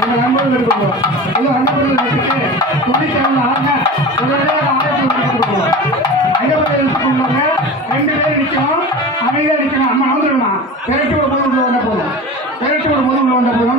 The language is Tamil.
எங்கள் நண்பர்கள் எடுத்துக்கிறோம். இது அண்ணப்பள்ளி வச்சுட்டு துணிச்சேர்ந்து ஆக உடனடியாக ஆலயத்தில் கொடுத்துருக்கோம். ஐயப்பள்ளி எடுத்துக்கொண்டாங்க 2 பேர் நிற்கணும், அமைதியாக நிற்கணும். அம்மா வந்துடலாம். திரட்டி ஒரு போது உள்ள வந்த போதும், திரட்டி ஒரு போது உள்ள வந்த போதும்